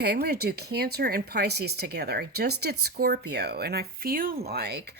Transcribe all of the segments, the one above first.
Okay, I'm going to do Cancer and Pisces together. I just did Scorpio, and I feel like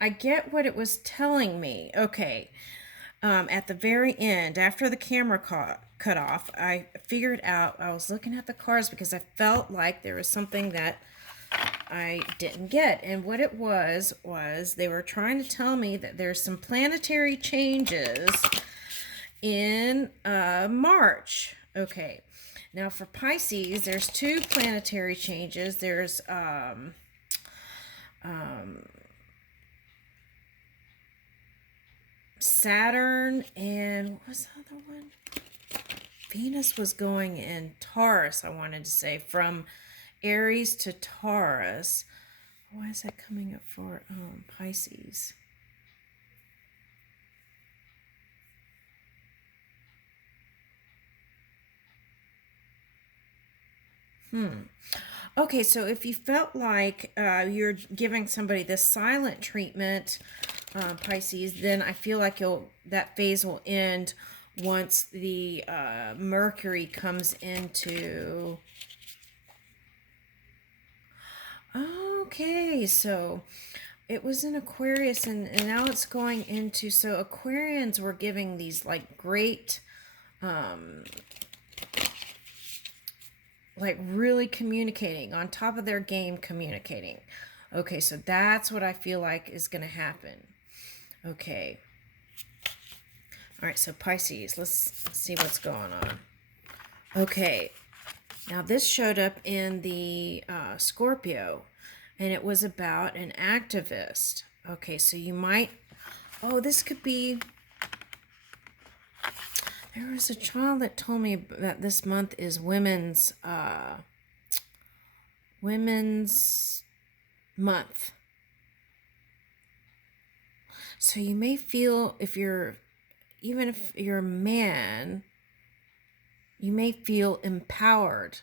I get what it was telling me. Okay, at the very end, after the camera cut off, I figured out, I was looking at the cards because I felt like there was something that I didn't get. And what it was they were trying to tell me that there's some planetary changes in March. Okay. Now for Pisces, there's two planetary changes. There's Saturn and what was the other one? Venus was going in Taurus, I wanted to say, from Aries to Taurus. Why is that coming up for Pisces? Okay, so if you felt like you're giving somebody this silent treatment, Pisces, then I feel like that phase will end once the Mercury comes into. Okay, so it was in Aquarius, and now it's going into. So Aquarians were giving these like great like really communicating, on top of their game communicating. Okay, so that's what I feel like is going to happen. Okay. All right, so Pisces, let's see what's going on. Okay, now this showed up in the Scorpio, and it was about an activist. Okay, so you might, this could be. There was a child that told me that this month is women's month. So you may feel, even if you're a man, you may feel empowered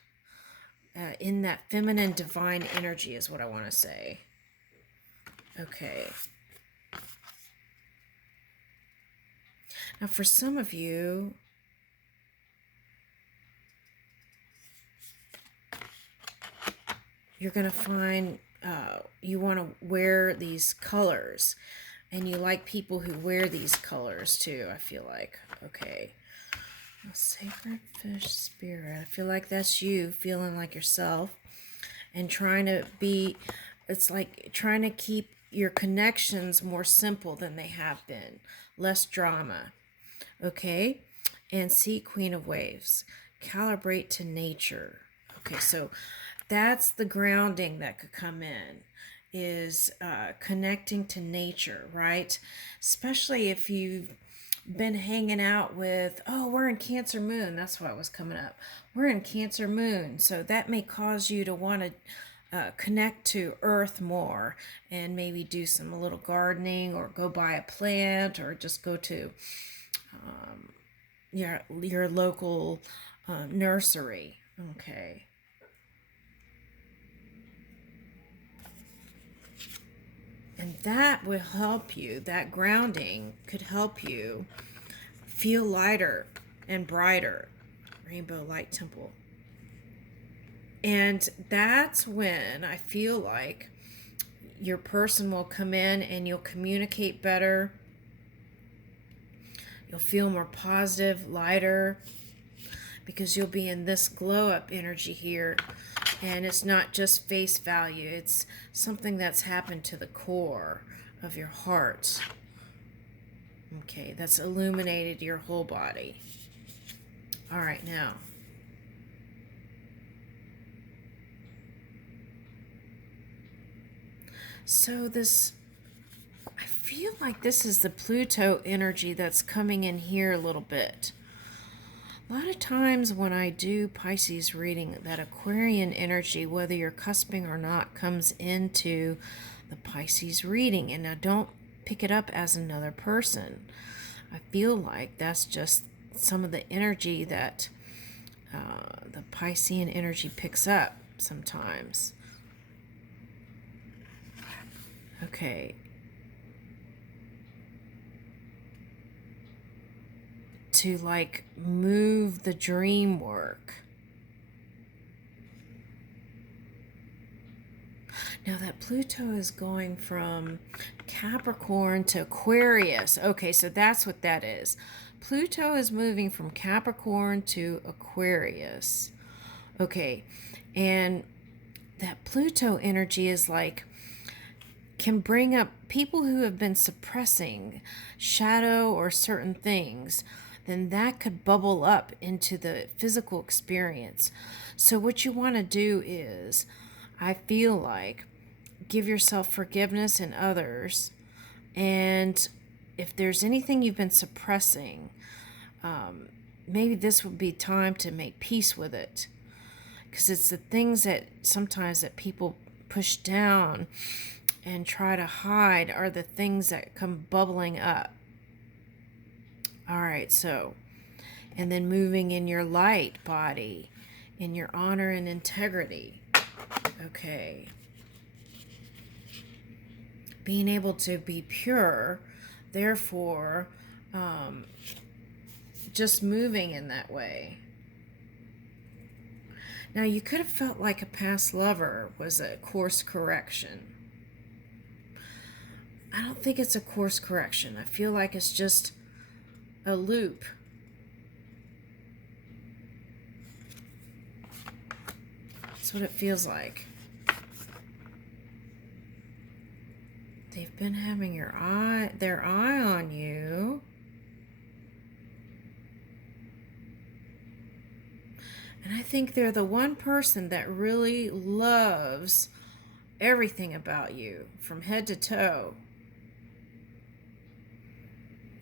in that feminine divine energy is what I want to say. Okay. Now for some of you, you're going to find you want to wear these colors, and you like people who wear these colors too, I feel like. Okay. Sacred fish spirit. I feel like that's you feeling like yourself and trying to be, it's like trying to keep your connections more simple than they have been. Less drama. Okay? And see Queen of Waves. Calibrate to nature. Okay, so that's the grounding that could come in, is connecting to nature, right? Especially if you've been hanging out with, we're in Cancer Moon. That's what was coming up. We're in Cancer Moon. So that may cause you to want to connect to Earth more, and maybe do a little gardening, or go buy a plant, or just go to your local nursery. Okay. And that will help you, that grounding could help you feel lighter and brighter. Rainbow Light Temple. And that's when I feel like your person will come in and you'll communicate better. You'll feel more positive, lighter, because you'll be in this glow up energy here. And it's not just face value, it's something that's happened to the core of your heart. Okay, that's illuminated your whole body. All right, now. So I feel like this is the Pluto energy that's coming in here a little bit. A lot of times when I do Pisces reading, that Aquarian energy, whether you're cusping or not, comes into the Pisces reading, and I don't pick it up as another person. I feel like that's just some of the energy that the Piscean energy picks up sometimes. Okay. To like move the dream work. Now that Pluto is going from Capricorn to Aquarius. Okay, so that's what that is. Pluto is moving from Capricorn to Aquarius. Okay, and that Pluto energy is like, can bring up people who have been suppressing shadow or certain things, then that could bubble up into the physical experience. So what you want to do is, I feel like, give yourself forgiveness in others, and if there's anything you've been suppressing, maybe this would be time to make peace with it, because it's the things that sometimes that people push down and try to hide are the things that come bubbling up. All right, so, and then moving in your light body, in your honor and integrity. Okay. Being able to be pure, therefore, just moving in that way. Now, you could have felt like a past lover was a course correction. I don't think it's a course correction. I feel like it's just a loop. That's what it feels like. They've been having their eye on you. And I think they're the one person that really loves everything about you from head to toe.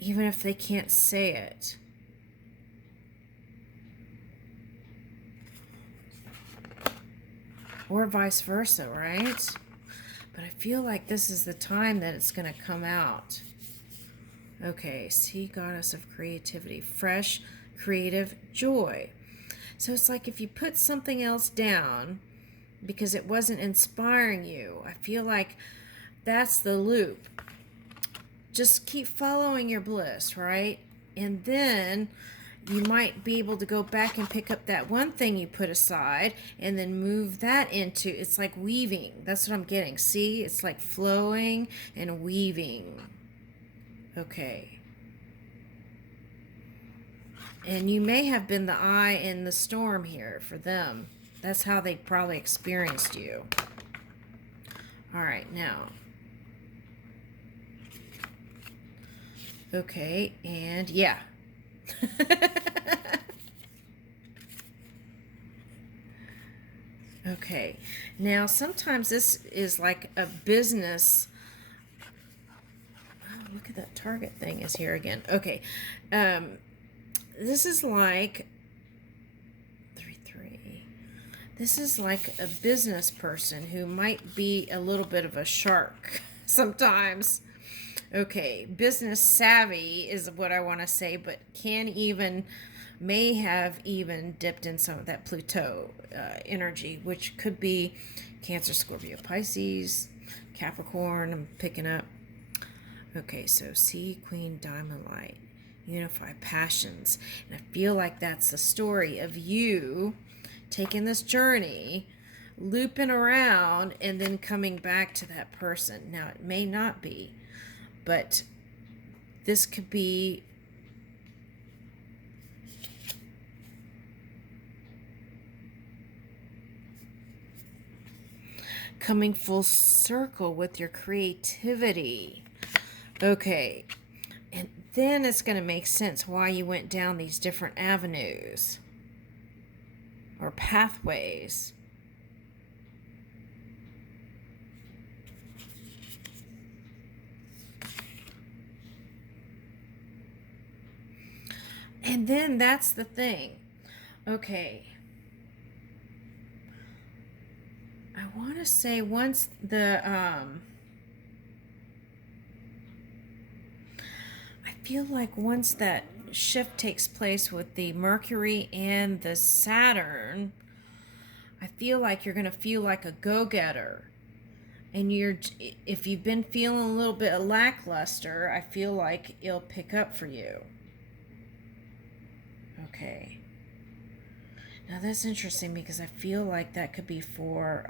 Even if they can't say it. Or vice versa, right? But I feel like this is the time that it's going to come out. Okay, sea goddess of creativity, fresh, creative joy. So it's like if you put something else down because it wasn't inspiring you, I feel like that's the loop. Just keep following your bliss, right? And then you might be able to go back and pick up that one thing you put aside and then move that into, it's like weaving. That's what I'm getting. See, it's like flowing and weaving. Okay. And you may have been the eye in the storm here for them. That's how they probably experienced you. All right, now. Okay, and yeah. Okay, now sometimes this is like a business. Oh, look at that target thing is here again. Okay, this is like 3-3. This is like a business person who might be a little bit of a shark sometimes. Okay, business savvy is what I want to say, but may have even dipped in some of that Pluto energy, which could be Cancer, Scorpio, Pisces, Capricorn, I'm picking up. Okay, so Sea, Queen, Diamond, Light, unify passions. And I feel like that's the story of you taking this journey, looping around, and then coming back to that person. Now, it may not be, but this could be coming full circle with your creativity. Okay, and then it's going to make sense why you went down these different avenues or pathways. And then that's the thing. Okay. I want to say once the I feel like once that shift takes place with the Mercury and the Saturn, I feel like you're going to feel like a go-getter. And if you've been feeling a little bit lackluster, I feel like it'll pick up for you. Okay. Now that's interesting because I feel like that could be for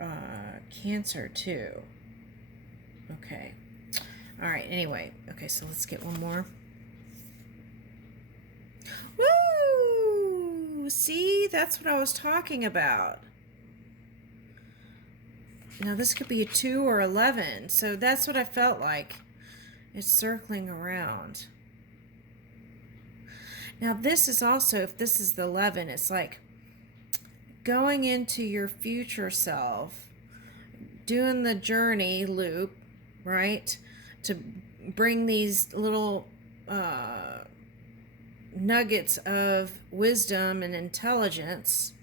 Cancer too. Okay. All right. Anyway. Okay. So let's get one more. Woo! See, that's what I was talking about. Now this could be a 2 or 11. So that's what I felt like. It's circling around. Now this is also, if this is the 11, it's like going into your future self, doing the journey loop, right? To bring these little nuggets of wisdom and intelligence,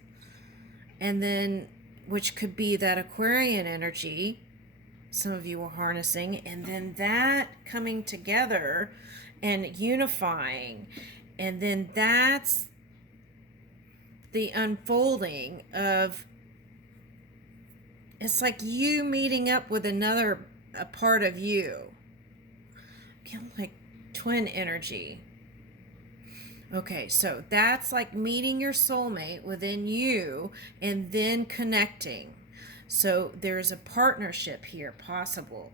and then, which could be that Aquarian energy some of you are harnessing, and then that coming together and unifying, and then that's the unfolding of, it's like you meeting up with a part of you, kind of like twin energy. Okay, so that's like meeting your soulmate within you and then connecting. So there's a partnership here possible.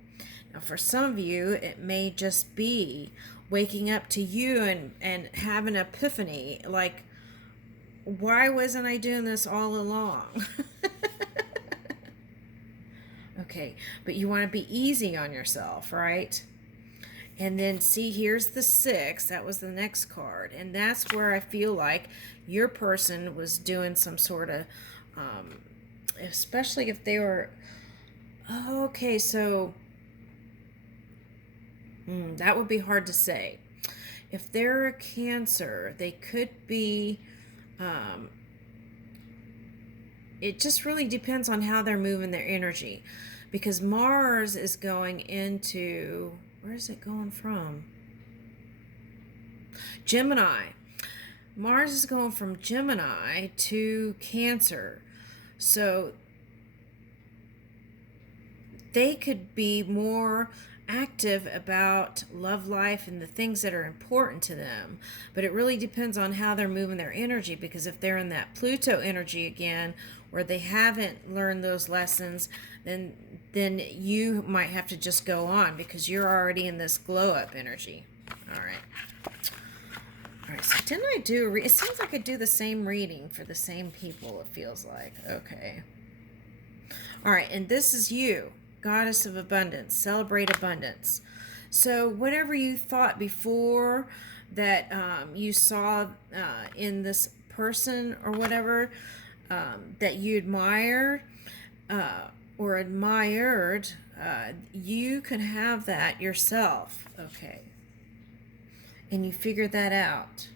Now for some of you, it may just be waking up to you and have an epiphany, like, why wasn't I doing this all along? Okay, but you want to be easy on yourself, right? And then see, here's the 6. That was the next card. And that's where I feel like your person was doing some sort of, especially if they were, okay, so that would be hard to say. If they're a Cancer, they could be, it just really depends on how they're moving their energy. Because Mars is going into, where is it going from? Gemini. Mars is going from Gemini to Cancer. So they could be more active about love life and the things that are important to them. But it really depends on how they're moving their energy, because if they're in that Pluto energy again, where they haven't learned those lessons, then you might have to just go on because you're already in this glow up energy. All right, so didn't I do it seems like I do the same reading for the same people, it feels like. Okay. All right, and this is you, Goddess of Abundance, celebrate abundance. So whatever you thought before that you saw in this person or whatever that you admired or admired, you can have that yourself. Okay. And you figure that out.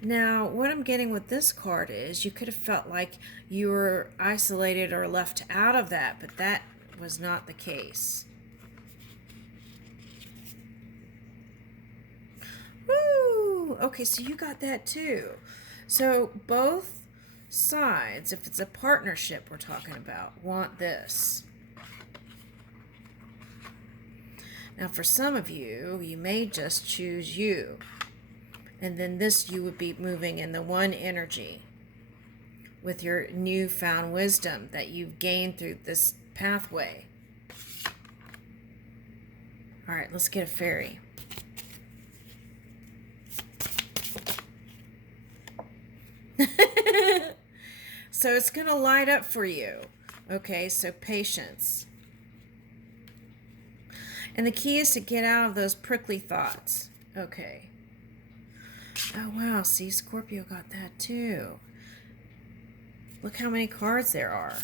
Now, what I'm getting with this card is you could have felt like you were isolated or left out of that, but that was not the case. Woo! Okay, so you got that too. So both sides, if it's a partnership we're talking about, want this. Now, for some of you, you may just choose you. And then this, you would be moving in the one energy with your newfound wisdom that you've gained through this pathway. All right, let's get a fairy. So it's going to light up for you. Okay, so patience. And the key is to get out of those prickly thoughts. Okay. Oh, wow. See, Scorpio got that too. Look how many cards there are.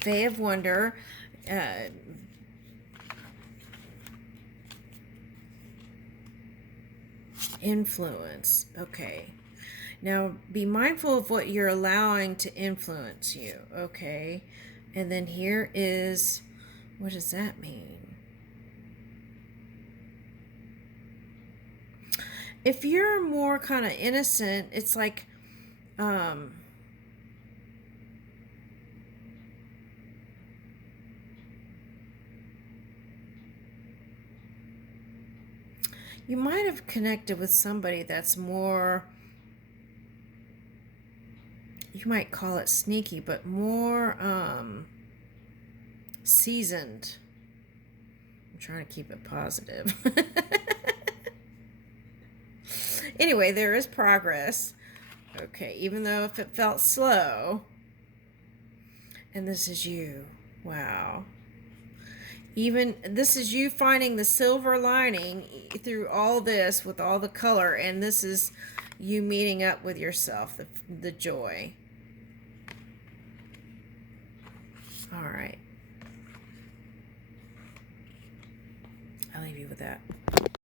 Fae of Wonder. Influence. Okay. Now, be mindful of what you're allowing to influence you. Okay. And then here is, what does that mean? If you're more kind of innocent, it's like, You might have connected with somebody that's more, you might call it sneaky, but more seasoned. I'm trying to keep it positive. Anyway, there is progress. Okay, even though if it felt slow. And this is you. Wow. Even this is you finding the silver lining through all this with all the color, and this is you meeting up with yourself, the joy. All right. I'll leave you with that.